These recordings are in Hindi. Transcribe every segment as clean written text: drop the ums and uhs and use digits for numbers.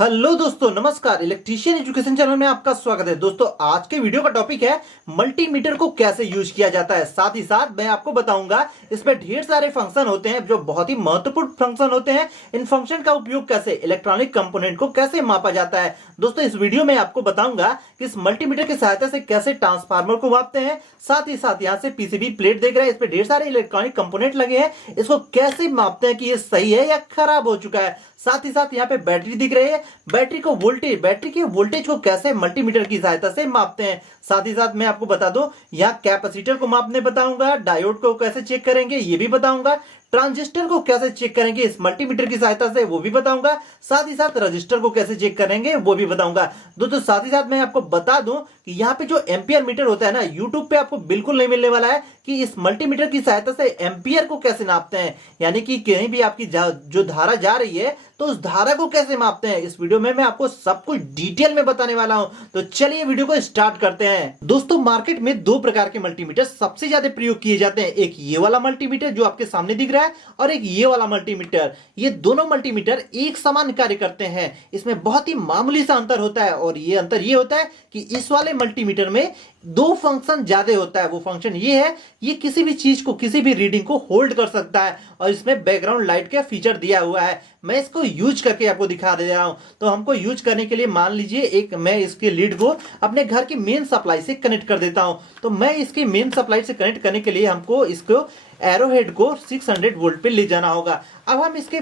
हेलो दोस्तों, नमस्कार। इलेक्ट्रीशियन एजुकेशन चैनल में आपका स्वागत है। दोस्तों, आज के वीडियो का टॉपिक है मल्टीमीटर को कैसे यूज किया जाता है। साथ ही साथ मैं आपको बताऊंगा इसमें ढेर सारे फंक्शन होते हैं जो बहुत ही महत्वपूर्ण फंक्शन होते हैं। इन फंक्शन का उपयोग कैसे इलेक्ट्रॉनिक कंपोनेंट को कैसे मापा जाता है। दोस्तों, इस वीडियो में आपको बताऊंगा कि इस मल्टीमीटर की सहायता से कैसे ट्रांसफार्मर को मापते हैं। साथ ही साथ यहाँ से पीसीबी प्लेट देख रहे हैं, इस पे ढेर सारे इलेक्ट्रॉनिक कंपोनेंट लगे हैं। इसको कैसे मापते हैं कि ये सही है या खराब हो चुका है। साथ ही साथ यहाँ पे बैटरी दिख रही है, बैटरी के वोल्टेज को कैसे मल्टीमीटर की सहायता से मापते हैं। साथ ही साथ मैं आपको बता दूं, यहाँ कैपेसिटर को मापने बताऊंगा, डायोड को कैसे चेक करेंगे ये भी बताऊंगा, ट्रांजिस्टर को कैसे चेक करेंगे इस मल्टीमीटर की सहायता से वो भी बताऊंगा। साथ ही साथ रजिस्टर को कैसे चेक करेंगे वो भी बताऊंगा। दोस्तों, साथ ही साथ मैं आपको बता दूं कि यहाँ पे जो एम्पियर मीटर होता है ना, यूट्यूब पे आपको बिल्कुल नहीं मिलने वाला है कि इस मल्टीमीटर की सहायता से एम्पियर को कैसे नापते हैं, यानी कि कहीं भी आपकी जो धारा जा रही है तो उस धारा को कैसे मापते हैं। इस वीडियो में मैं आपको सब कुछ डिटेल में बताने वाला हूं। तो चलिए वीडियो को स्टार्ट करते हैं। दोस्तों, मार्केट में दो प्रकार के मल्टीमीटर सबसे ज्यादा प्रयोग किए जाते हैं। एक ये वाला मल्टीमीटर जो आपके सामने दिख रहा है और एक ये वाला मल्टीमीटर। ये दोनों मल्टीमीटर एक समान कार्य करते हैं। इसमें बहुत ही मामूली सा अंतर होता है और ये अंतर ये होता है कि इस वाले मल्टीमीटर में दो फंक्शन ज्यादा होता है। वो फंक्शन ये है, ये किसी भी चीज को, किसी भी रीडिंग को होल्ड कर सकता है और इसमें बैकग्राउंड लाइट का फीचर दिया हुआ है। मैं इसको यूज करके आपको दिखा दे रहा हूं। तो हमको यूज करने के लिए मान लीजिए मैं इसके लीड को अपने घर की मेन सप्लाई से कनेक्ट कर देता हूं। तो मैं इसके मेन सप्लाई से कनेक्ट करने के लिए हमको इसको एरोहेड को 600 वोल्ट पे ले जाना होगा। अब हम इसके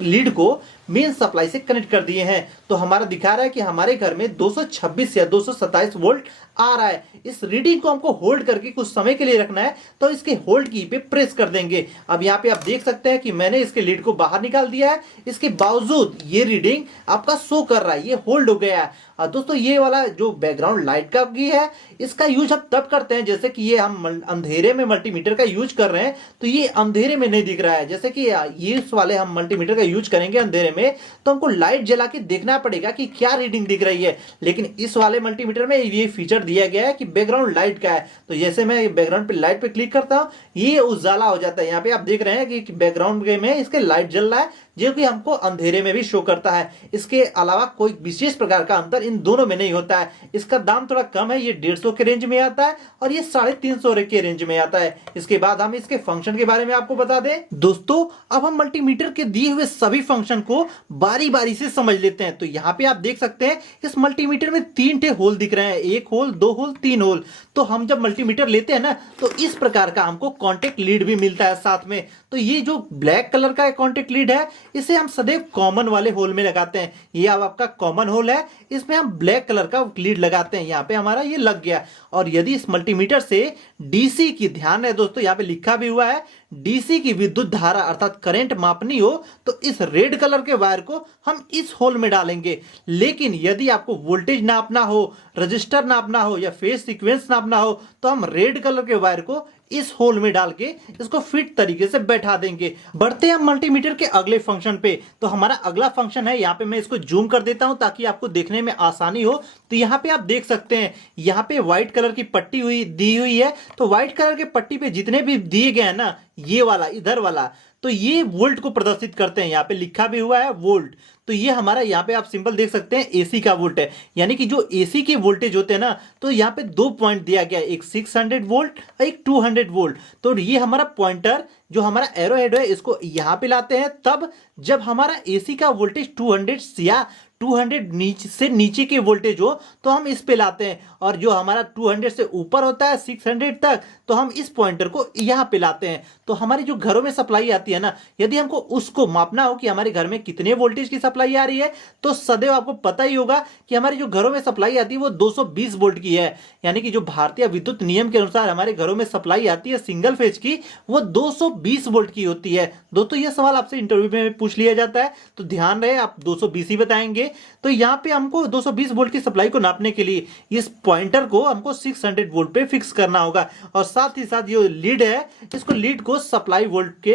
लीड को मेन सप्लाई से कनेक्ट कर दिए हैं तो हमारा दिखा रहा है कि हमारे घर में 226 या 227 वोल्ट आ रहा है। इस रीडिंग को हमको होल्ड करके कुछ समय के लिए रखना है तो इसके होल्ड की पे प्रेस कर देंगे। अब यहाँ पे आप देख सकते हैं कि मैंने इसके लीड को बाहर निकाल दिया है। इसके बावजूद ये रीडिंग आपका शो कर रहा है, ये होल्ड हो गया है। दोस्तों, ये वाला जो बैकग्राउंड लाइट का की है, इसका यूज हम तब करते हैं जैसे कि ये हम अंधेरे में मल्टीमीटर का यूज कर रहे हैं तो ये अंधेरे में नहीं दिख रहा है। जैसे कि ये वाले हम मल्टीमीटर का यूज करेंगे अंधेरे में तो हमको लाइट जला के देखना पड़ेगा कि क्या रीडिंग दिख रही है। लेकिन इस वाले मल्टीमीटर में ये फीचर दिया गया है कि बैकग्राउंड लाइट का है। तो जैसे मैं बैकग्राउंड पे लाइट पे क्लिक करता हूं, ये उजाला हो जाता है। यहाँ पे आप देख रहे हैं कि बैकग्राउंड में इसके लाइट जल रहा है जो कि हमको अंधेरे में भी शो करता है। इसके अलावा कोई विशेष प्रकार का अंतर इन दोनों में नहीं होता है। इसका दाम थोड़ा कम है, ये 150 के रेंज में आता है और ये 350 के रेंज में आता है। इसके बाद हम इसके फंक्शन के बारे में आपको बता दें। दोस्तों, अब हम मल्टीमीटर के दिए हुए सभी फंक्शन को बारी बारी से समझ लेते हैं। तो यहाँ पे आप देख सकते हैं इस मल्टीमीटर में 3 ठे होल दिख रहे हैं, 1 होल, 2 होल, 3 होल। तो हम जब मल्टीमीटर लेते हैं ना तो इस प्रकार का हमको कॉन्टेक्ट लीड भी मिलता है साथ में। तो ये जो ब्लैक कलर का कॉन्टेक्ट लीड है इसे हम सदैव कॉमन वाले होल में लगाते हैं। ये अब आपका कॉमन होल है, इसमें हम ब्लैक कलर का लीड लगाते हैं। यहाँ पे हमारा ये लग गया। और यदि इस मल्टीमीटर से डीसी की, ध्यान है दोस्तों, यहाँ पे लिखा भी हुआ है, डीसी की विद्युत धारा अर्थात करंट मापनी हो तो इस रेड कलर के वायर को हम इस होल में डालेंगे। लेकिन यदि आपको वोल्टेज नापना हो, रजिस्टर नापना हो या फेज सीक्वेंस नापना हो तो हम रेड कलर के वायर को इस होल में डाल के इसको फिट तरीके से बैठा देंगे। बढ़ते हैं मल्टीमीटर के अगले फंक्शन पे। तो हमारा अगला फंक्शन है, यहाँ पे मैं इसको जूम कर देता हूं ताकि आपको देखने में आसानी हो। तो यहाँ पे आप देख सकते हैं, यहाँ पे व्हाइट कलर की पट्टी दी हुई है। तो व्हाइट कलर के पट्टी पे जितने भी दिए गए हैं ना, ये वाला, इधर वाला, तो ये वोल्ट को प्रदर्शित करते हैं। यहाँ पे लिखा भी हुआ है वोल्ट। तो ये हमारा, यहाँ पे आप सिंबल देख सकते हैं, एसी का वोल्ट है। यानी कि जो एसी के वोल्टेज होते हैं ना, तो यहाँ पे 2 पॉइंट दिया गया है, एक 600 वोल्ट और एक 200 वोल्ट। तो ये हमारा पॉइंटर जो हमारा एरो हेड है इसको यहाँ पे लाते हैं तब जब हमारा एसी का वोल्टेज 200 या 200 से नीचे के वोल्टेज हो तो हम इस पे लाते हैं। और जो हमारा 200 से ऊपर होता है 600 तक तो हम इस पॉइंटर को यहाँ पे लाते हैं। तो हमारी जो घरों में सप्लाई आती है ना, यदि हमको उसको मापना हो कि हमारे घर में कितने वोल्टेज की सप्लाई आ रही है तो सदैव आपको पता ही होगा कि हमारी जो घरों में सप्लाई आती है वो 220 वोल्ट की है। यानी कि जो भारतीय विद्युत नियम के अनुसार हमारे घरों में सप्लाई आती है सिंगल फेज की, वो 220 वोल्ट की होती है। दोस्तों, ये सवाल आपसे इंटरव्यू में पूछ लिया जाता है तो ध्यान रहे, आप 220 ही बताएंगे। तो यहाँ पे हमको 220 वोल्ट की सप्लाई को नापने के लिए इस पॉइंटर को हमको 600 वोल्ट पे फिक्स करना होगा। और साथ ही साथ ये लीड है, इसको लीड को सप्लाई वोल्ट के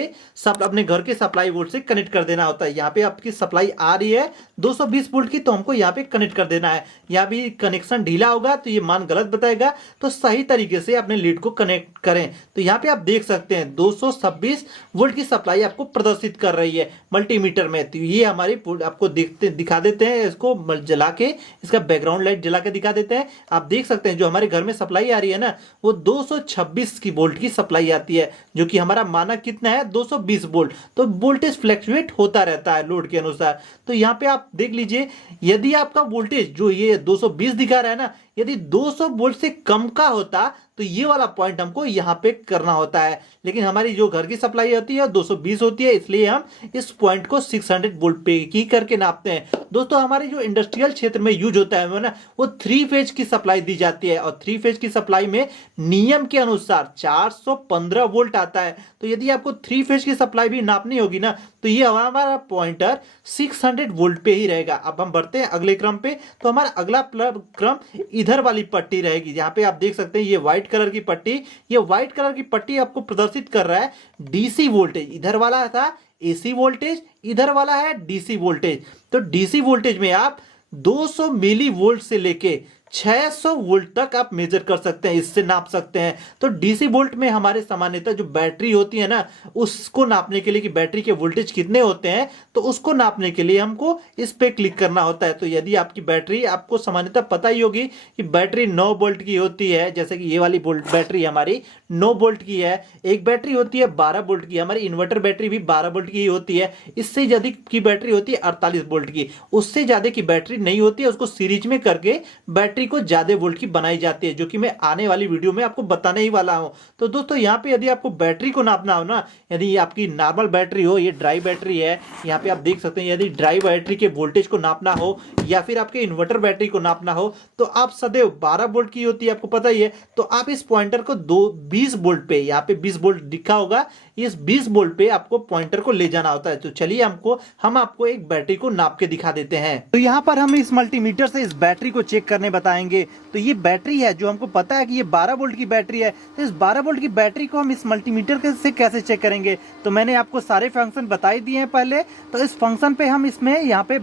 अपने घर के सप्लाई वोल्ट से कनेक्ट कर देना होता है। यहाँ पे आपकी सप्लाई आ रही है 220 वोल्ट की तो हमको यहाँ पे कनेक्ट कर देना है। यहाँ भी कनेक्शन ढीला होगा तो ये मान गलत बताएगा, तो सही तरीके से अपने लीड को कनेक्ट करें। तो यहाँ पे आप देख सकते हैं 226 वोल्ट की सप्लाई आपको प्रदर्शित कर रही है मल्टीमीटर में। तो ये हमारी आपको दिखा देते लेते हैं, इसको जला के इसका बैकग्राउंड लाइट जला के दिखा देते हैं। आप देख सकते हैं जो हमारे घर में सप्लाई आ रही है ना, वो 226 की वोल्ट की सप्लाई आती है, जो कि हमारा मानक कितना है 220 वोल्ट। तो वोल्टेज फ्लक्चुएट होता रहता है लोड के अनुसार। तो यहाँ पे आप देख लीजिए, यदि आपका वोल्टेज जो ये 220 दिखा रहा है ना, यदि 200 वोल्ट से कम का होता तो ये वाला पॉइंट हमको यहाँ पे करना होता है, लेकिन हमारी जो घर की सप्लाई होती है 220 होती है, इसलिए हम इस पॉइंट को 600 वोल्ट पे की करके नापते हैं। दोस्तों हमारे जो इंडस्ट्रियल क्षेत्र में यूज होता है ना, वो 3 फेज की सप्लाई दी जाती है, और 3 फेज की सप्लाई में नियम के अनुसार 415 वोल्ट आता है। तो यदि आपको 3 फेज की सप्लाई भी नापनी होगी ना, तो ये हमारा पॉइंटर 600 वोल्ट पे ही रहेगा। अब हम बढ़ते हैं अगले क्रम पे। तो हमारा अगला क्रम इधर वाली पट्टी रहेगी, जहां पे आप देख सकते हैं ये व्हाइट कलर की पट्टी, ये व्हाइट कलर की पट्टी आपको प्रदर्शित कर रहा है डीसी वोल्टेज। इधर वाला था एसी वोल्टेज, इधर वाला है डीसी वोल्टेज। तो डीसी वोल्टेज में आप 200 मिली वोल्ट से लेके 600 वोल्ट तक आप मेजर कर सकते हैं, इससे नाप सकते हैं। तो डीसी वोल्ट में हमारे सामान्यतः जो बैटरी होती है ना, उसको नापने के लिए कि बैटरी के वोल्टेज कितने होते हैं, तो उसको नापने के लिए हमको इस पे क्लिक करना होता है। तो यदि आपकी बैटरी, आपको सामान्यतः पता ही होगी कि बैटरी 9 वोल्ट की होती है, जैसे कि ये वाली बैटरी हमारी 9 वोल्ट की है। एक बैटरी होती है 12 वोल्ट की, हमारी इन्वर्टर बैटरी भी 12 वोल्ट की ही होती है। इससे ज्यादा की बैटरी होती है 48 वोल्ट की, उससे ज्यादा की बैटरी नहीं होती है, उसको सीरीज में करके बैटरी को ज्यादा वोल्ट की बनाई जाती है, जो कि मैं आने वाली वीडियो में आपको बताने ही वाला हूं। तो दोस्तों यहाँ पे यदि आपको बैटरी को नापना हो ना, यदि ये आपकी नॉर्मल बैटरी हो, ये ड्राई बैटरी है, यहाँ पे आप देख सकते हैं, यदि ड्राई बैटरी के वोल्टेज को नापना हो या फिर आपके इन्वर्टर बैटरी को नापना हो, तो आप सदैव 12 वोल्ट की होती है, आपको पता ही है। तो आप इस पॉइंटर को 20 वोल्ट पे, यहाँ पे 20 वोल्ट लिखा होगा, इस 20 वोल्ट पे आपको पॉइंटर को ले जाना होता है। तो चलिए हम आपको एक बैटरी को नाप के दिखा देते हैं। तो यहाँ पर हम इस मल्टीमीटर से इस बैटरी को चेक करने बताएंगे। तो ये बैटरी है, जो हमको पता है कि ये 12 वोल्ट की बैटरी है। तो इस 12 वोल्ट की बैटरी को हम इस मल्टीमीटर से कैसे चेक करेंगे, तो मैंने आपको सारे फंक्शन बता ही दिए हैं पहले। तो इस फंक्शन पे हम इसमें यहाँ पे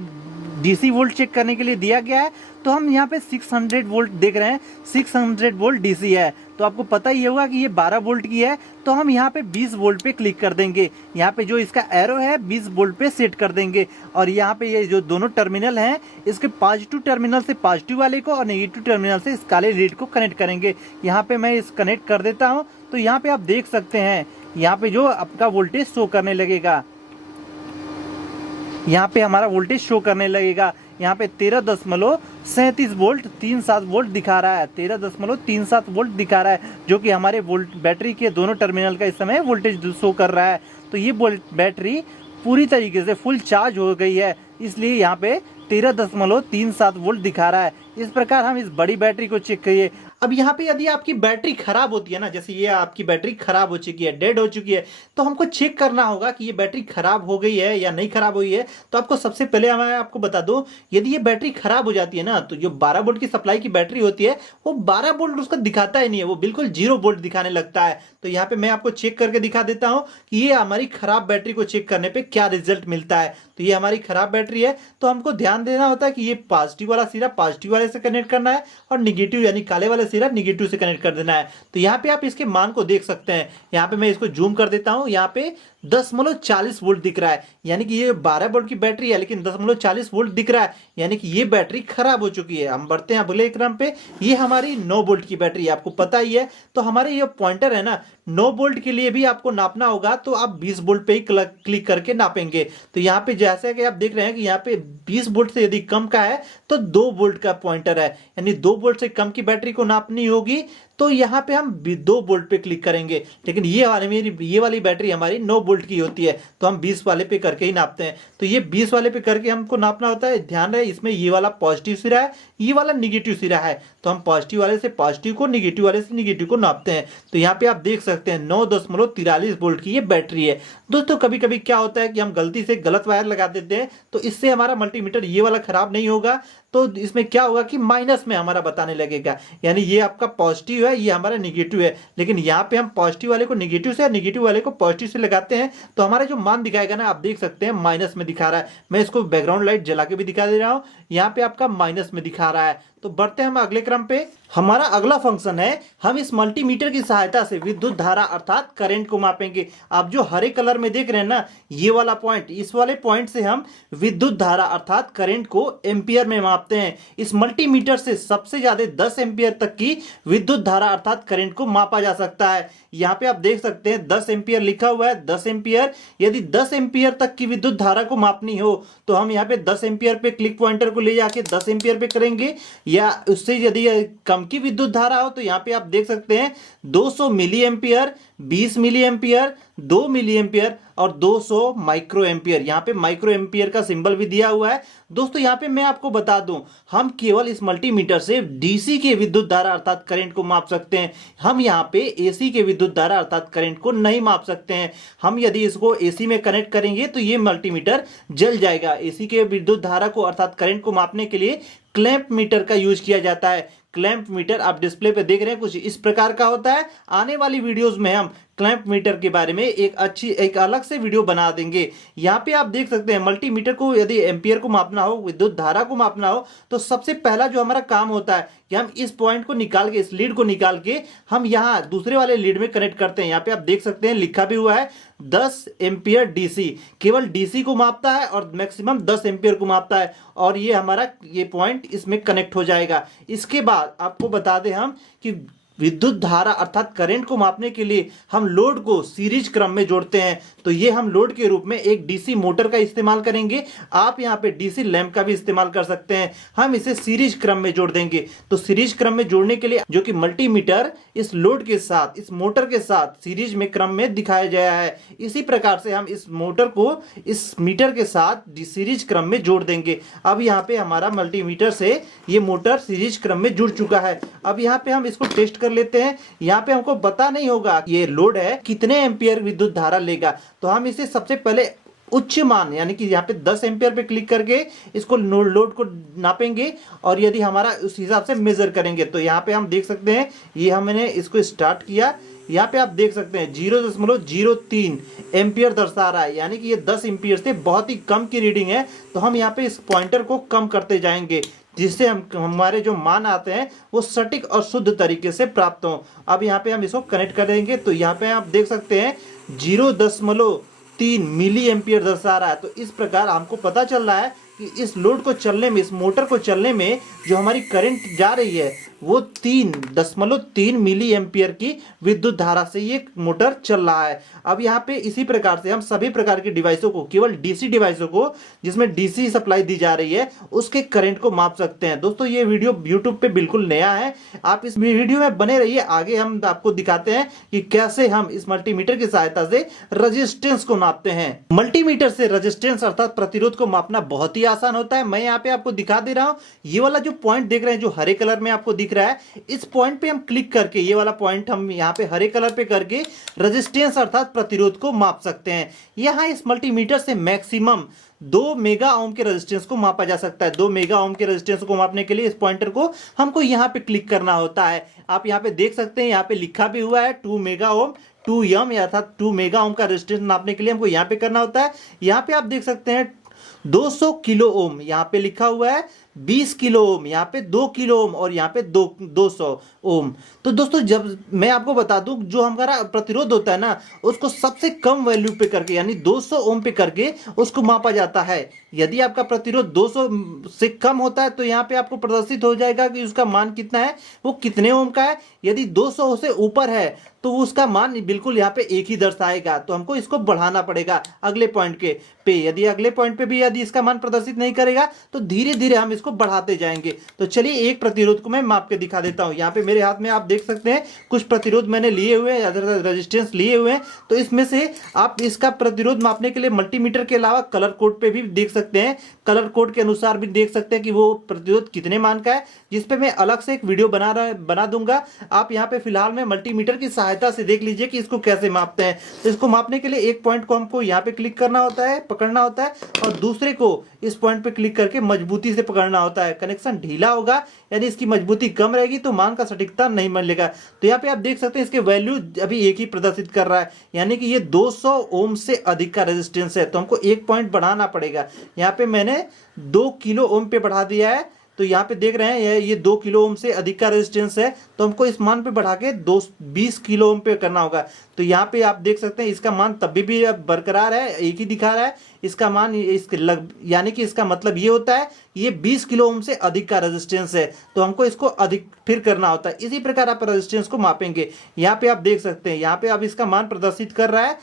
डीसी वोल्ट चेक करने के लिए दिया गया है। तो हम यहाँ पे 600 वोल्ट देख रहे हैं, 600 वोल्ट डीसी है। तो आपको पता ही होगा कि ये 12 वोल्ट की है। तो हम यहाँ पे 20 वोल्ट पे क्लिक कर देंगे, यहाँ पे जो इसका एरो है 20 वोल्ट पे सेट कर देंगे। और यहाँ पे ये जो दोनों टर्मिनल हैं, इसके पॉजिटिव टर्मिनल से पॉजिटिव वाले को और नेगेटिव टर्मिनल से इस काले लीड को कनेक्ट करेंगे। यहाँ पे मैं इस कनेक्ट कर देता हूँ। तो यहाँ पे आप देख सकते हैं, यहाँ पे जो आपका वोल्टेज शो करने लगेगा, यहाँ पे हमारा वोल्टेज शो करने लगेगा। यहाँ पे 13.37 वोल्ट 37 वोल्ट दिखा रहा है, 13.37 वोल्ट दिखा रहा है, जो कि हमारे बैटरी के दोनों टर्मिनल का इस समय वोल्टेज शो कर रहा है। तो ये बैटरी पूरी तरीके से फुल चार्ज हो गई है, इसलिए यहाँ पे 13.37 वोल्ट दिखा रहा है। इस प्रकार हम इस बड़ी बैटरी को चेक करिए। अब यहाँ पे यदि आपकी बैटरी खराब होती है ना, जैसे ये आपकी बैटरी खराब हो चुकी है, डेड हो चुकी है, तो हमको चेक करना होगा कि ये बैटरी खराब हो गई है या नहीं खराब हुई है। तो आपको सबसे पहले मैं आपको बता दूं, यदि ये बैटरी खराब हो जाती है ना, तो जो 12 वोल्ट की सप्लाई की बैटरी होती है, वो 12 वोल्ट उसका दिखाता ही नहीं है, वो बिल्कुल 0 वोल्ट दिखाने लगता है। तो यहाँ पे मैं आपको चेक करके दिखा देता हूँ कि ये हमारी खराब बैटरी को चेक करने पर क्या रिजल्ट मिलता है। तो ये हमारी खराब बैटरी है, तो हमको ध्यान देना होता है कि ये पॉजिटिव वाला सिरा पॉजिटिव वाले से कनेक्ट करना है, और निगेटिव यानी काले वाले सिरा निगेटिव से कनेक्ट कर देना है। तो यहाँ पे आप इसके मान को देख सकते हैं। यहाँ पे मैं इसको जूम कर देता हूँ, यहाँ पे 10.40 वोल्ट दिख रहा है, यानी कि ये 12 वोल्ट की बैटरी है, लेकिन 10.40 वोल्ट दिख रहा है, यानी कि ये बैटरी खराब हो चुकी है। हम बढ़ते हैं अगले क्रम पे। ये हमारी 9 वोल्ट की बैटरी है, आपको पता ही है। तो हमारे ये पॉइंटर है ना, 9 वोल्ट के लिए भी आपको नापना होगा, तो आप 20 वोल्ट पे ही क्लिक करके नापेंगे। तो यहाँ पे जैसे कि आप देख रहे हैं कि यहाँ पे 20 वोल्ट से यदि कम का है तो 2 वोल्ट का पॉइंटर है, यानी 2 वोल्ट से कम की बैटरी को नापनी होगी, तो यहाँ पे हम 2 वोल्ट पे क्लिक करेंगे। लेकिन ये वाली बैटरी हमारी 9 वोल्ट की होती है, तो हम 20 वाले पे करके ही नापते हैं। तो ये 20 वाले पे करके हमको नापना होता है। ध्यान रहे, इसमें ये वाला पॉजिटिव सिरा है, ये वाला निगेटिव सिरा है, तो हम पॉजिटिव वाले से पॉजिटिव को, निगेटिव वाले से निगेटिव को नापते हैं। तो यहाँ पे आप देख सकते हैं 9.43 वोल्ट की ये बैटरी है। दोस्तों कभी कभी क्या होता है कि हम गलती से गलत वायर लगा देते हैं, तो इससे हमारा मल्टीमीटर ये वाला खराब नहीं होगा। तो इसमें क्या होगा कि माइनस में हमारा बताने लगेगा, यानी ये आपका पॉजिटिव है, ये हमारा निगेटिव है। लेकिन यहाँ पे हम पॉजिटिव वाले को निगेटिव से, निगेटिव वाले को पॉजिटिव से लगाते हैं, तो हमारा जो मान दिखाएगा ना, आप देख सकते हैं माइनस में दिखा रहा है। मैं इसको बैकग्राउंड लाइट जला के भी दिखा दे रहा हूँ, यहाँ पे आपका माइनस में दिखा रहा है। तो बढ़ते हैं हम अगले क्रम पे। हमारा अगला फंक्शन है, हम इस मल्टीमीटर की सहायता से विद्युत धारा अर्थात करंट को मापेंगे। आप जो हरे कलर में देख रहे हैं ना, ये वाला पॉइंट, इस वाले पॉइंट से हम विद्युत धारा अर्थात करंट को एम्पियर में मापते हैं। इस मल्टीमीटर से सबसे ज्यादा 10 एम्पियर तक की विद्युत धारा अर्थात करंट को मापा जा सकता है। यहाँ पे आप देख सकते हैं 10 एम्पियर लिखा हुआ है, 10 एम्पियर। यदि 10 एम्पियर तक की विद्युत धारा को मापनी हो तो हम यहाँ पे 10 एम्पियर पे क्लिक पॉइंटर को ले जाके 10 एम्पियर पे करेंगे, या उससे यदि कम की विद्युत धारा हो तो यहाँ पे आप देख सकते हैं 200 milli ampere, 20 milli ampere, 2 milli ampere और 200 माइक्रो एम्पियर। यहाँ पे माइक्रो एम्पियर का सिंबल भी दिया हुआ है। दोस्तों यहाँ पे मैं आपको बता दूं, हम केवल इस मल्टीमीटर से डीसी के विद्युत धारा अर्थात करंट को माप सकते हैं। हम यहाँ पे एसी के विद्युत धारा अर्थात करंट को नहीं माप सकते हैं। हम यदि इसको एसी में कनेक्ट करेंगे तो ये मल्टीमीटर जल जाएगा। एसी के विद्युत धारा को अर्थात करंट को मापने के लिए क्लैंप मीटर का यूज किया जाता है। क्लैंप मीटर आप डिस्प्ले पे देख रहे हैं, कुछ इस प्रकार का होता है। आने वाली वीडियोस में हम क्लैंप मीटर के बारे में एक अलग से वीडियो बना देंगे। यहाँ पे आप देख सकते हैं मल्टीमीटर को यदि एम्पियर को मापना हो, विद्युत धारा को मापना हो, तो सबसे पहला जो हमारा काम होता है कि हम इस पॉइंट को निकाल के, इस लीड को निकाल के हम यहाँ दूसरे वाले लीड में कनेक्ट करते हैं। यहाँ पे आप देख सकते हैं लिखा भी हुआ है 10 एम्पियर डीसी, केवल डीसी को मापता है और मैक्सिमम 10 एम्पियर को मापता है, और ये हमारा ये पॉइंट इसमें कनेक्ट हो जाएगा। इसके बाद आपको बता दें हम कि विद्युत धारा अर्थात करंट को मापने के लिए हम लोड को सीरीज क्रम में जोड़ते हैं। तो ये हम लोड के रूप में एक डीसी मोटर का इस्तेमाल करेंगे। आप यहाँ पे डीसी लैंप का भी इस्तेमाल कर सकते हैं। हम इसे सीरीज क्रम में जोड़ देंगे। तो सीरीज क्रम में जोड़ने के लिए जो कि मल्टीमीटर इस लोड के साथ, इस मोटर के साथ सीरीज में क्रम में दिखाया गया है, इसी प्रकार से हम इस मोटर को इस मीटर के साथ सीरीज क्रम में जोड़ देंगे। अब यहाँ पे हमारा मल्टीमीटर से ये मोटर सीरीज क्रम में जुड़ चुका है। अब यहाँ पे हम इसको टेस्ट कर लेते हैं। यहाँ पे हमको पता नहीं होगा ये लोड है कितने एम्पियर विद्युत धारा लेगा, तो हम इसे सबसे पहले उच्च मान यानी कि यहाँ पे 10 एम्पियर पे क्लिक करके इसको लोड को नापेंगे और यदि हमारा उस हिसाब से मेजर करेंगे। तो यहाँ पे हम देख सकते हैं ये हमने इसको स्टार्ट किया, यहाँ पे आप देख सकते हैं 0.03 एम्पियर दर्शा रहा है, यानी कि ये 10 एम्पियर से बहुत ही कम की रीडिंग है। तो हम यहाँ पे इस पॉइंटर को कम करते जाएंगे जिससे हमारे जो मान आते हैं वो सटीक और शुद्ध तरीके से प्राप्त हों। अब यहाँ पे हम इसको कनेक्ट करेंगे तो यहाँ पे आप देख सकते हैं 0.3 मिली एम्पियर दर्शा रहा है। तो इस प्रकार हमको पता चल रहा है कि इस लोड को चलने में, इस मोटर को चलने में जो हमारी करंट जा रही है वो 3.3 मिली एम्पियर की विद्युत धारा से ये मोटर चल रहा है। अब यहाँ पे इसी प्रकार से हम सभी प्रकार के डिवाइसों को, केवल डीसी डिवाइसों को जिसमें डीसी सप्लाई दी जा रही है, उसके करंट को माप सकते हैं। दोस्तों ये वीडियो यूट्यूब पे बिल्कुल नया है, आप इस वीडियो में बने रहिए। आगे हम आपको दिखाते हैं कि कैसे हम इस मल्टीमीटर की सहायता से रेजिस्टेंस को मापते हैं। मल्टीमीटर से रेजिस्टेंस अर्थात प्रतिरोध को मापना बहुत ही आसान होता है। मैं यहाँ पे आपको दिखा दे रहा हूँ। ये वाला जो पॉइंट देख रहे हैं, जो हरे कलर में आपको दिख रहा है, इस पॉइंट पे हम क्लिक करके, ये वाला पॉइंट हम यहाँ पे हरे कलर पे करके रेजिस्टेंस अर्थात प्रतिरोध को माप सकते हैं। यहाँ इस मल्टीमीटर से मैक्सिमम 2 मेगा ओम के रेजिस्टेंस को मापा जा सकता है। 2 मेगा ओम के रेजिस्टेंस को मापने के लिए इस पॉइंटर को हमको यहाँ पे क्लिक करना होता है। आप यहाँ पे देख सकते हैं, यहाँ पे लिखा भी हुआ है 2 मेगा ओम, 2 एम अर्थात 2 मेगा ओम का रेजिस्टेंस नापने के लिए हमको यहाँ पे करना होता है। यहाँ पे आप देख सकते हैं 200 किलो ओम यहाँ पे लिखा हुआ है, 20 किलो ओम, यहाँ पे 2 किलो ओम और यहाँ पे 200 ओम। तो दोस्तों जब मैं आपको बता दूं, जो हमारा प्रतिरोध होता है ना, उसको सबसे कम वैल्यू पे करके यानी 200 ओम पे करके उसको मापा जाता है। यदि आपका प्रतिरोध 200 से कम होता है तो यहाँ पे आपको प्रदर्शित हो जाएगा कि उसका मान कितना है, वो कितने ओम का है। यदि 200 से ऊपर है तो उसका मान बिल्कुल यहाँ पे एक ही दर्शाएगा। तो हमको इसको बढ़ाना पड़ेगा अगले पॉइंट के पे। यदि अगले पॉइंट पे भी यदि इसका मान प्रदर्शित नहीं करेगा तो धीरे धीरे हम इसको बढ़ाते जाएंगे। तो चलिए एक प्रतिरोध को मैं माप के दिखा देता हूँ। यहाँ पे मेरे हाथ में आप देख सकते हैं कुछ प्रतिरोध मैंने लिए हुए हैं, रेजिस्टेंस लिए हुए हैं। तो इसमें से आप इसका प्रतिरोध मापने के लिए मल्टीमीटर के अलावा कलर कोड पे भी देख सकते हैं। कलर कोड के अनुसार भी देख सकते हैं कि वो प्रतिरोध कितने मान का है, जिसपे मैं अलग से एक वीडियो बना दूंगा। आप यहाँ पे फिलहाल में मल्टीमीटर की सहायता से देख लीजिए कि इसको कैसे मापते हैं। तो इसको मापने के लिए एक पॉइंट को हमको यहाँ पे क्लिक करना होता है, पकड़ना होता है, और दूसरे को इस पॉइंट पे क्लिक करके मजबूती से पकड़ना होता है। कनेक्शन ढीला होगा यानी इसकी मजबूती कम रहेगी तो मान का सटीकता नहीं मिलेगा। तो यहाँ पे आप देख सकते हैं इसके वैल्यू अभी एक ही प्रदर्शित कर रहा है, यानी कि ये 200 ओम से अधिक का रेजिस्टेंस है। तो हमको एक पॉइंट बढ़ाना पड़ेगा। यहाँ पे मैंने 2 किलो ओम पे बढ़ा दिया है। तो यहाँ पे देख रहे हैं ये 2 किलो ओम से अधिक का रेजिस्टेंस है, तो हमको इस मान पे बढ़ा के 20 किलो ओम पे करना होगा। तो यहाँ पे आप देख सकते हैं इसका मान तभी भी अब बरकरार है, एक ही दिखा रहा है इसका मान, यानी कि इसका मतलब ये होता है ये 20 किलो ओम से अधिक का रेजिस्टेंस है, तो हमको इसको अधिक फिर करना होता है। इसी प्रकार आप रेजिस्टेंस को मापेंगे। यहाँ पे आप देख सकते हैं, यहाँ पे अब इसका मान प्रदर्शित कर रहा है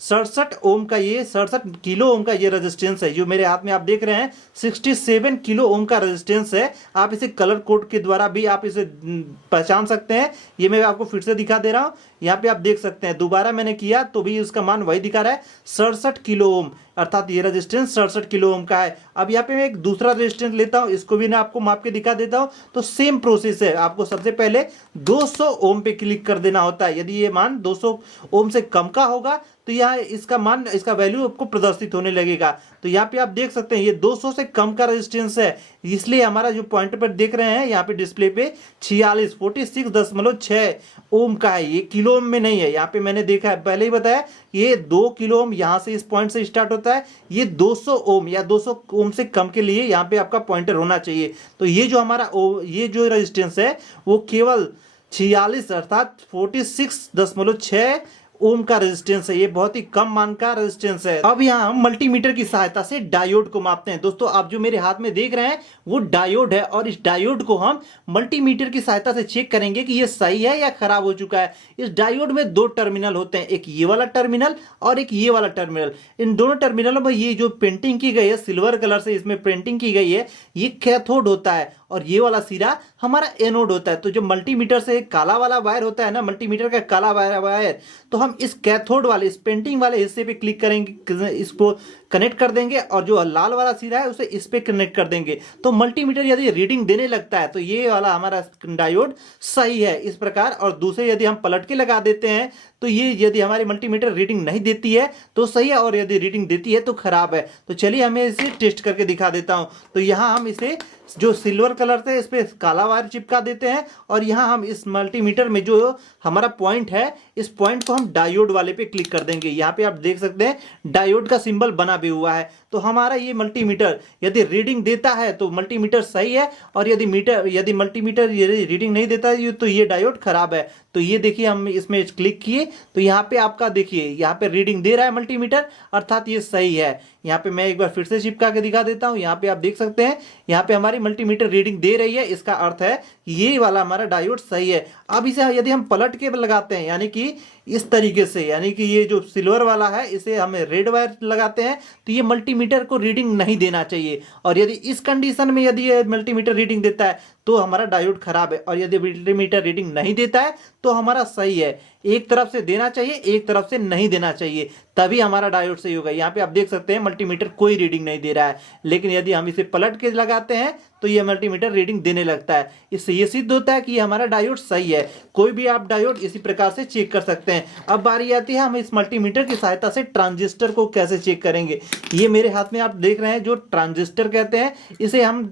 67 ओम का, ये 67 किलो ओम का ये रेजिस्टेंस है जो मेरे हाथ में आप देख रहे हैं। 67 किलो ओम का रेजिस्टेंस है। आप इसे कलर कोड के द्वारा भी आप इसे पहचान सकते हैं। ये मैं आपको फिर से दिखा दे रहा हूँ। यहाँ पे आप देख सकते हैं, दोबारा मैंने किया तो भी उसका मान वही दिखा रहा है 67 किलो ओम, अर्थात ये रेजिस्टेंस 67 किलो ओम का है। अब यहाँ पे मैं एक दूसरा रेजिस्टेंस लेता हूँ, इसको भी मैं आपको माप के दिखा देता हूँ। तो सेम प्रोसेस है, आपको सबसे पहले 200 ओम पे क्लिक कर देना होता है। यदि ये मान 200 ओम से कम का होगा तो यहाँ इसका मान, इसका वैल्यू आपको प्रदर्शित होने लगेगा। तो यहाँ पे आप देख सकते हैं ये 200 से कम का रेजिस्टेंस है, इसलिए हमारा जो पॉइंट पर देख रहे हैं यहाँ पे डिस्प्ले पे 46.6 ओम का है। ये किलो ओम में नहीं है, यहाँ पे मैंने देखा है, पहले ही बताया, ये 2 किलो ओम यहाँ से इस पॉइंट से स्टार्ट होता है। ये 200 ओम या 200 ओम से कम के लिए यहाँ पे आपका पॉइंटर होना चाहिए। तो ये जो हमारा ये जो रेजिस्टेंस है वो केवल 46 अर्थात 46.6 ओम का रेजिस्टेंस है। ये बहुत ही कम मान का रेजिस्टेंस है। अब यहाँ हम मल्टीमीटर की सहायता से डायोड को मापते हैं। दोस्तों आप जो मेरे हाथ में देख रहे हैं वो डायोड है, और इस डायोड को हम मल्टीमीटर की सहायता से चेक करेंगे कि ये सही है या खराब हो चुका है। इस डायोड में 2 टर्मिनल होते हैं, एक ये वाला टर्मिनल और एक ये वाला टर्मिनल। इन दोनों टर्मिनलों में ये जो पेंटिंग की गई है, सिल्वर कलर से इसमें पेंटिंग की गई है, ये कैथोड होता है और ये वाला सिरा हमारा एनोड होता है। तो जो मल्टीमीटर से काला वाला वायर होता है ना, मल्टीमीटर का काला वायर, तो हम इस कैथोड वाले, इस पेंटिंग वाले हिस्से पे क्लिक करेंगे, इसको कनेक्ट कर देंगे, और जो लाल वाला सिरा है उसे इस पे कनेक्ट कर देंगे। तो मल्टीमीटर यदि रीडिंग देने लगता है तो ये वाला हमारा डायोड सही है इस प्रकार। और दूसरे यदि हम पलट के लगा देते हैं तो ये यदि हमारी मल्टीमीटर रीडिंग नहीं देती है तो सही है, और यदि रीडिंग देती है तो खराब है। तो चलिए हमें इसे टेस्ट करके दिखा देता हूं। तो यहाँ हम इसे जो सिल्वर कलर से इस पे काला वायर चिपका देते हैं, और यहाँ हम इस मल्टीमीटर में जो हमारा पॉइंट है, इस पॉइंट को हम डायोड वाले पे क्लिक कर देंगे। यहाँ पे आप देख सकते हैं डायोड का सिंबल बना भी हुआ है। तो हमारा ये मल्टीमीटर यदि रीडिंग देता है तो मल्टीमीटर सही है, और यदि मल्टीमीटर रीडिंग नहीं देता है तो ये डायोड खराब है। तो ये देखिए हम इसमें क्लिक किए तो यहाँ पे आपका देखिए यहाँ पे रीडिंग दे रहा है मल्टीमीटर, अर्थात ये सही है। यहाँ पे मैं एक बार फिर से चिपका के दिखा देता हूँ। यहाँ पे आप देख सकते हैं यहाँ पे हमारी मल्टीमीटर रीडिंग दे रही है, इसका अर्थ है ये वाला हमारा डायोड सही है। अब इसे यदि हम पलट के लगाते हैं, यानी कि इस तरीके से, यानी कि ये जो सिल्वर वाला है इसे हम रेड वायर लगाते हैं, तो ये मल्टीमीटर को रीडिंग नहीं देना चाहिए। और यदि इस कंडीशन में यदि ये मल्टीमीटर रीडिंग देता है तो हमारा डायोड खराब है, और यदि मल्टीमीटर रीडिंग नहीं देता है तो हमारा सही है। एक तरफ से देना चाहिए, एक तरफ से नहीं देना चाहिए, तभी हमारा डायोड सही होगा। यहाँ पे आप देख सकते हैं मल्टीमीटर कोई रीडिंग नहीं दे रहा है, लेकिन यदि हम इसे पलट के लगाते हैं तो ये मल्टीमीटर रीडिंग देने लगता है। इससे ये सिद्ध होता है कि ये हमारा डायोड सही है। कोई भी आप डायोड इसी प्रकार से चेक कर सकते हैं। अब बारी आती है हम इस मल्टीमीटर की सहायता से ट्रांजिस्टर को कैसे चेक करेंगे। ये मेरे हाथ में आप देख रहे हैं जो ट्रांजिस्टर कहते हैं, इसे हम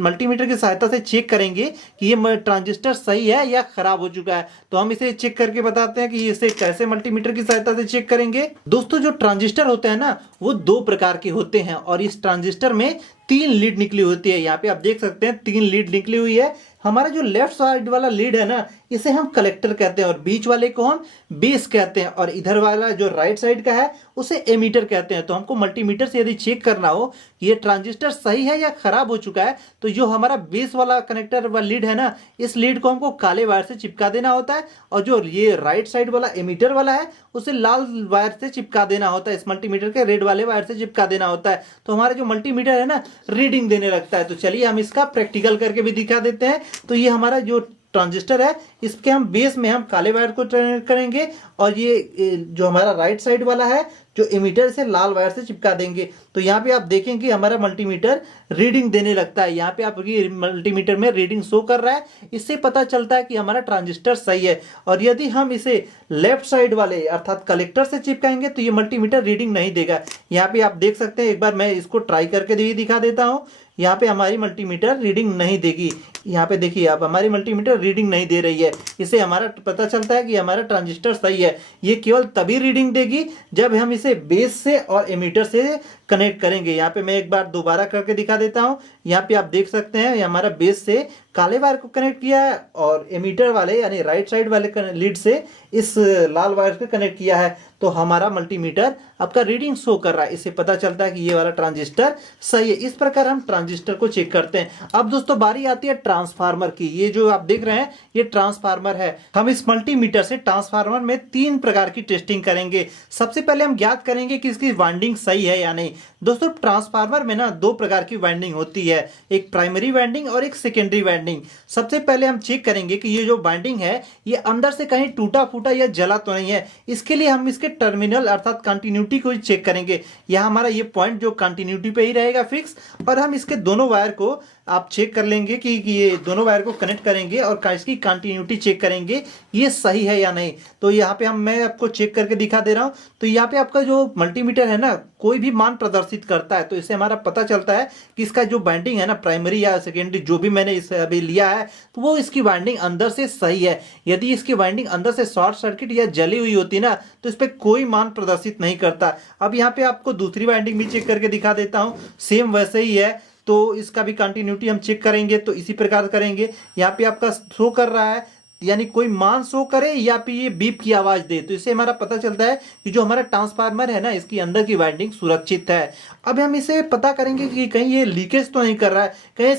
मल्टीमीटर की सहायता से चेक करेंगे कि ये ट्रांजिस्टर सही है या खराब हो चुका है। तो हम इसे चेक करके बताते हैं कि इसे कैसे मल्टीमीटर की सहायता से चेक करेंगे। दोस्तों जो ट्रांजिस्टर होते हैं ना वो 2 प्रकार के होते हैं, और इस ट्रांजिस्टर में 3 लीड निकली होती है। यहाँ पे आप देख सकते हैं 3 लीड निकली हुई है। हमारा जो लेफ्ट साइड वाला लीड है ना इसे हम कलेक्टर कहते हैं, और बीच वाले को हम बेस कहते हैं, और इधर वाला जो राइट साइड का है उसे एमीटर कहते हैं। तो हमको मल्टीमीटर से यदि चेक करना हो कि ये ट्रांजिस्टर सही है या खराब हो चुका है, तो जो हमारा बेस वाला कनेक्टर वाला लीड है ना, इस लीड को हमको काले वायर से चिपका देना होता है, और जो ये राइट साइड वाला एमीटर वाला है उसे लाल वायर से चिपका देना होता है, इस मल्टीमीटर के रेड वाले वायर से चिपका देना होता है। तो हमारा जो मल्टीमीटर है ना रीडिंग देने लगता है। तो चलिए हम इसका प्रैक्टिकल करके भी दिखा देते हैं। तो ये हमारा जो ट्रांजिस्टर है इसके हम बेस में हम काले वायर को ट्रेन करेंगे, और ये जो हमारा राइट साइड वाला है जो एमीटर से लाल वायर से चिपका देंगे। तो यहाँ पे आप देखेंगे हमारा मल्टीमीटर रीडिंग देने लगता है। यहाँ पे आप मल्टीमीटर में रीडिंग शो कर रहा है, इससे पता चलता है कि हमारा ट्रांजिस्टर सही है। और यदि हम इसे लेफ्ट साइड वाले अर्थात कलेक्टर से चिपकाएंगे तो ये मल्टीमीटर रीडिंग नहीं देगा। यहाँ पे आप देख सकते हैं, एक बार मैं इसको ट्राई करके भी दिखा देता हूँ। यहाँ पे हमारी मल्टीमीटर रीडिंग नहीं देगी। यहाँ पे देखिए आप हमारी मल्टीमीटर रीडिंग नहीं दे रही है, इससे हमारा पता चलता है कि हमारा ट्रांजिस्टर सही है। ये केवल तभी रीडिंग देगी जब हम इसे बेस से और एमीटर से कनेक्ट करेंगे। यहाँ पे मैं एक बार दोबारा करके दिखा देता हूँ। यहाँ पे आप देख सकते हैं ये हमारा बेस से काले वायर को कनेक्ट किया है और एमीटर वाले यानी राइट साइड वाले लीड से इस लाल वायर को कनेक्ट किया है। तो हमारा मल्टीमीटर आपका रीडिंग शो कर रहा है, इससे पता चलता है कि ये वाला ट्रांजिस्टर सही है। इस प्रकार हम ट्रांजिस्टर को चेक करते हैं। अब दोस्तों बारी आती है ट्रांसफार्मर की। ये जो आप देख रहे हैं ये ट्रांसफार्मर है। हम इस मल्टीमीटर से ट्रांसफार्मर में 3 प्रकार की टेस्टिंग करेंगे। सबसे पहले हम ज्ञात करेंगे कि इसकी वाइंडिंग सही है या नहीं। दोस्तों ट्रांसफार्मर में ना 2 प्रकार की वाइंडिंग होती है, एक प्राइमरी वाइंडिंग और एक सेकेंडरी वाइंडिंग। सबसे पहले हम चेक करेंगे कि ये जो वाइंडिंग है ये अंदर से कहीं टूटा फूटा या जला तो नहीं है। इसके लिए हम इसके टर्मिनल अर्थात कंटिन्यूटी को चेक करेंगे। यह हमारा ये पॉइंट जो कंटिन्यूटी पे ही रहेगा फिक्स, और हम इसके दोनों वायर को आप चेक कर लेंगे कि ये दोनों वायर को कनेक्ट करेंगे और इसकी कंटिन्यूटी चेक करेंगे ये सही है या नहीं। तो यहाँ पे मैं आपको चेक करके दिखा दे रहा हूँ। तो यहाँ पे आपका जो मल्टीमीटर है ना कोई भी मान प्रदर्शित करता है तो इससे हमारा पता चलता है कि इसका जो वाइंडिंग है ना प्राइमरी या सेकेंडरी जो भी मैंने इसे अभी लिया है तो वो इसकी वाइंडिंग अंदर से सही है। यदि इसकी वाइंडिंग अंदर से शॉर्ट सर्किट या जली हुई होती ना तो इस पर कोई मान प्रदर्शित नहीं करता। अब यहाँ पे आपको दूसरी वाइंडिंग भी चेक करके दिखा देता हूँ, सेम वैसे ही है। तो इसका भी कंटिन्यूटी हम चेक करेंगे तो इसी प्रकार करेंगे। यहाँ पे आपका शो कर रहा है यानी कोई मान शो करे या फिर ये बीप की आवाज दे तो इससे हमारा पता चलता है कि जो हमारा ट्रांसफार्मर है ना इसकी अंदर की वाइंडिंग सुरक्षित है। अब हम इसे पता करेंगे कि कहीं ये लीकेज तो नहीं कर रहा है, कहीं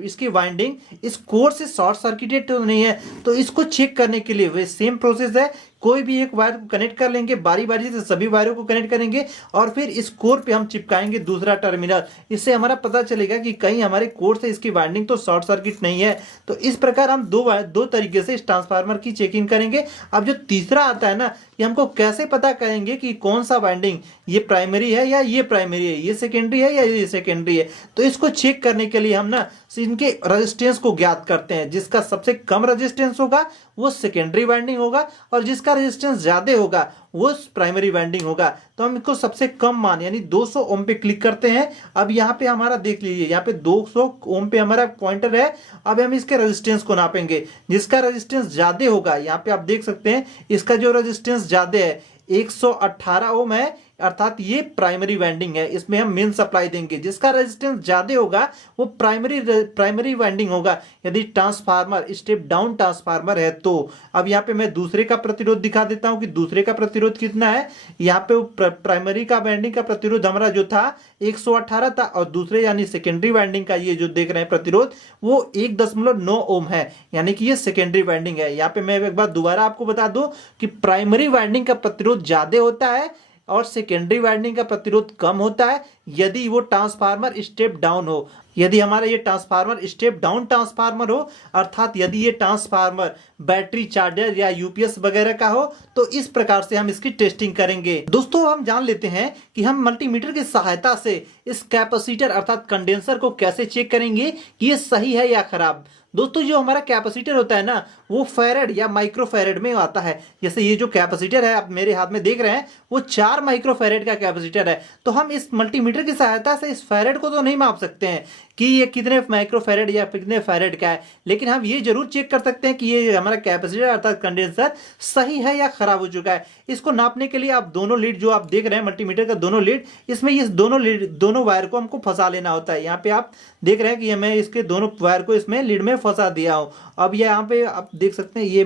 इसकी वाइंडिंग इस कोर से शॉर्ट सर्किटेड तो नहीं है। तो इसको चेक करने के लिए वही सेम प्रोसेस है, कोई भी एक वायर को कनेक्ट कर लेंगे, बारी बारी से सभी वायरों को कनेक्ट करेंगे और फिर इस कोर पे हम चिपकाएंगे दूसरा टर्मिनल। इससे हमारा पता चलेगा कि कहीं हमारे कोर से इसकी वाइंडिंग तो शॉर्ट सर्किट नहीं है। तो इस प्रकार हम दो तरीके से इस ट्रांसफार्मर की चेकिंग करेंगे। अब जो तीसरा आता है ना ये हमको कैसे पता करेंगे कि कौन सा वाइंडिंग ये प्राइमरी है या ये प्राइमरी है, ये सेकेंडरी है या ये सेकेंडरी है। तो इसको चेक करने के लिए हम ना इनके रेजिस्टेंस को ज्ञात करते हैं। जिसका सबसे कम रेजिस्टेंस होगा वो सेकेंडरी वाइंडिंग होगा और जिसका रेजिस्टेंस ज्यादा होगा वो प्राइमरी वाइंडिंग होगा। तो हम इसको सबसे कम मान यानी 200 ओम पे क्लिक करते हैं। अब यहाँ पे हमारा देख लीजिए यहाँ पे 200 ओम पे हमारा पॉइंटर है। अब हम इसके रेजिस्टेंस को नापेंगे, जिसका रेजिस्टेंस ज्यादा होगा यहाँ पे आप देख सकते हैं इसका जो रेजिस्टेंस ज्यादा है 118 ओम है अर्थात ये प्राइमरी वाइंडिंग है। इसमें हम मेन सप्लाई देंगे। जिसका रेजिस्टेंस ज्यादा होगा वो प्राइमरी वाइंडिंग होगा यदि ट्रांसफार्मर स्टेप डाउन ट्रांसफार्मर है तो। अब यहाँ पे मैं दूसरे का प्रतिरोध दिखा देता हूं कि दूसरे का प्रतिरोध कितना है। यहाँ पे प्राइमरी का वाइंडिंग का प्रतिरोध हमारा जो था 118 था और दूसरे यानी सेकेंडरी वाइंडिंग का ये जो देख रहे हैं प्रतिरोध वो 1.9 ओम है यानी कि ये सेकेंडरी वाइंडिंग है। यहाँ पे मैं एक बार दोबारा आपको बता दूं कि प्राइमरी वाइंडिंग का प्रतिरोध ज्यादा होता है और सेकेंडरी वाइंडिंग का प्रतिरोध कम होता है यदि वो ट्रांसफार्मर स्टेप डाउन हो। यदि हमारा ये ट्रांसफार्मर स्टेप डाउन ट्रांसफार्मर हो अर्थात यदि ये ट्रांसफार्मर बैटरी चार्जर या यूपीएस वगैरह का हो तो इस प्रकार से हम इसकी टेस्टिंग करेंगे। दोस्तों हम जान लेते हैं कि हम मल्टीमीटर की सहायता से इस कैपेसिटर अर्थात कंडेंसर को कैसे चेक करेंगे कि ये सही है या खराब। दोस्तों जो हमारा कैपेसिटर होता है ना वो फैरेड या माइक्रो फैरेड में आता है। जैसे ये जो कैपेसिटर है आप मेरे हाथ में देख रहे हैं वो 4 माइक्रो फैरेड का कैपेसिटर है। तो हम इस मल्टीमीटर की सहायता से इस फैरेड को तो नहीं माप सकते हैं कि ये कितने माइक्रो फैरेड या कितने फैरेड का है, लेकिन हम ये जरूर चेक कर सकते हैं कि ये हमारा कैपेसिटर अर्थात कंडेंसर सही है या खराब हो चुका है। इसको नापने के लिए आप दोनों लीड जो आप देख रहे हैं मल्टीमीटर का दोनों लीड इसमें ये दोनों वायर को हमको फंसा लेना होता है। यहाँ पे आप देख रहे हैं कि मैं इसके दोनों वायर को इसमें लीड में फंसा दिया हूँ। अब ये यहाँ पे आप देख सकते हैं ये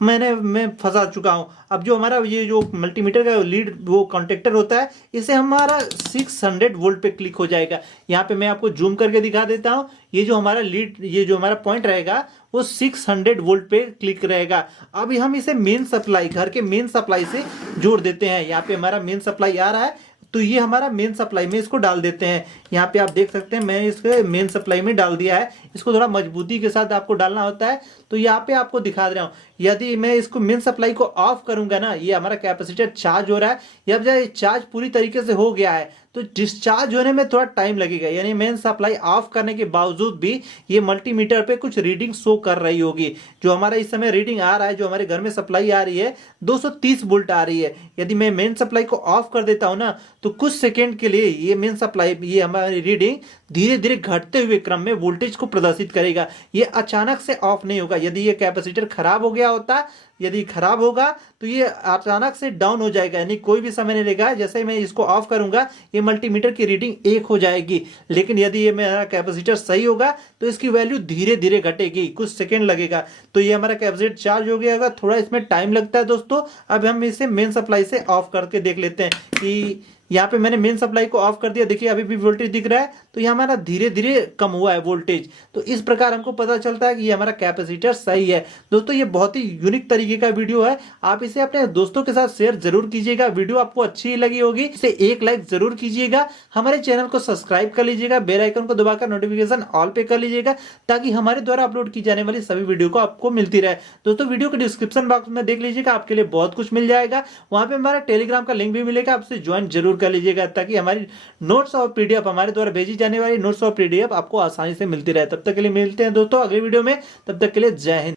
मैं फंसा चुका हूं। अब जो हमारा ये जो मल्टीमीटर का लीड वो कॉन्टेक्टर होता है इसे हमारा 600 वोल्ट पे क्लिक हो जाएगा। यहाँ पे मैं आपको जूम करके दिखा देता हूं। ये जो हमारा लीड ये जो हमारा पॉइंट रहेगा वो 600 वोल्ट पे क्लिक रहेगा। अब हम इसे मेन सप्लाई घर के मेन सप्लाई से जोड़ देते हैं। यहाँ पे हमारा मेन सप्लाई आ रहा है तो ये हमारा मेन सप्लाई में इसको डाल देते हैं। यहाँ पे आप देख सकते हैं मैं इसके मेन सप्लाई में डाल दिया है। इसको थोड़ा मजबूती के साथ आपको डालना होता है। तो यहाँ पे आपको दिखा दे रहा हूँ यदि मैं इसको मेन सप्लाई को ऑफ करूंगा ना ये हमारा कैपेसिटर चार्ज हो रहा है। जब चार्ज पूरी तरीके से हो गया है तो डिस्चार्ज होने में थोड़ा टाइम लगेगा यानी मेन सप्लाई ऑफ करने के बावजूद भी ये मल्टीमीटर पे कुछ रीडिंग शो कर रही होगी। जो हमारा इस समय रीडिंग आ रहा है जो हमारे घर में सप्लाई आ रही है 230 वोल्ट आ रही है। यदि मैं मेन सप्लाई को ऑफ कर देता हूं ना तो कुछ सेकेंड के लिए ये मेन सप्लाई ये हमारी रीडिंग धीरे धीरे घटते हुए क्रम में वोल्टेज को प्रदर्शित करेगा। ये अचानक से ऑफ नहीं होगा। यदि ये कैपेसिटर खराब हो गया होता, यदि खराब होगा तो ये अचानक से डाउन हो जाएगा, यानी कोई भी समय नहीं लेगा। जैसे मैं इसको ऑफ करूंगा ये मल्टीमीटर की रीडिंग 1 हो जाएगी। लेकिन यदि ये मेरा कैपेसिटर सही होगा तो इसकी वैल्यू धीरे धीरे घटेगी, कुछ सेकंड लगेगा। तो ये हमारा कैपेसिटर चार्ज हो गया होगा, थोड़ा इसमें टाइम लगता है दोस्तों। अब हम इसे मेन सप्लाई से ऑफ करके देख लेते हैं कि यहाँ पे मैंने मेन सप्लाई को ऑफ कर दिया, देखिए अभी भी वोल्टेज दिख रहा है। तो ये हमारा धीरे धीरे कम हुआ है वोल्टेज। तो इस प्रकार हमको पता चलता है कि ये हमारा कैपेसिटर सही है। दोस्तों ये बहुत ही यूनिक तरीके का वीडियो है, आप इसे अपने दोस्तों के साथ शेयर जरूर कीजिएगा। वीडियो आपको अच्छी लगी होगी इसे एक लाइक जरूर कीजिएगा। हमारे चैनल को सब्सक्राइब कर लीजिएगा, बेल आइकन को दबाकर नोटिफिकेशन ऑल पे कर लीजिएगा, ताकि हमारे द्वारा अपलोड की जाने वाली सभी वीडियो को आपको मिलती रहे। दोस्तों वीडियो के डिस्क्रिप्शन बॉक्स में देख लीजिएगा, आपके लिए बहुत कुछ मिल जाएगा। वहां पे हमारा टेलीग्राम का लिंक भी मिलेगा, आपसे ज्वाइन जरूर कर लीजिएगा, ताकि हमारी नोट्स और पीडीएफ, हमारे द्वारा भेजी जाने वाली नोट्स और पीडीएफ आपको आसानी से मिलती रहे। तब तक के लिए मिलते हैं दोस्तों अगले वीडियो में, तब तक के लिए जय हिंद।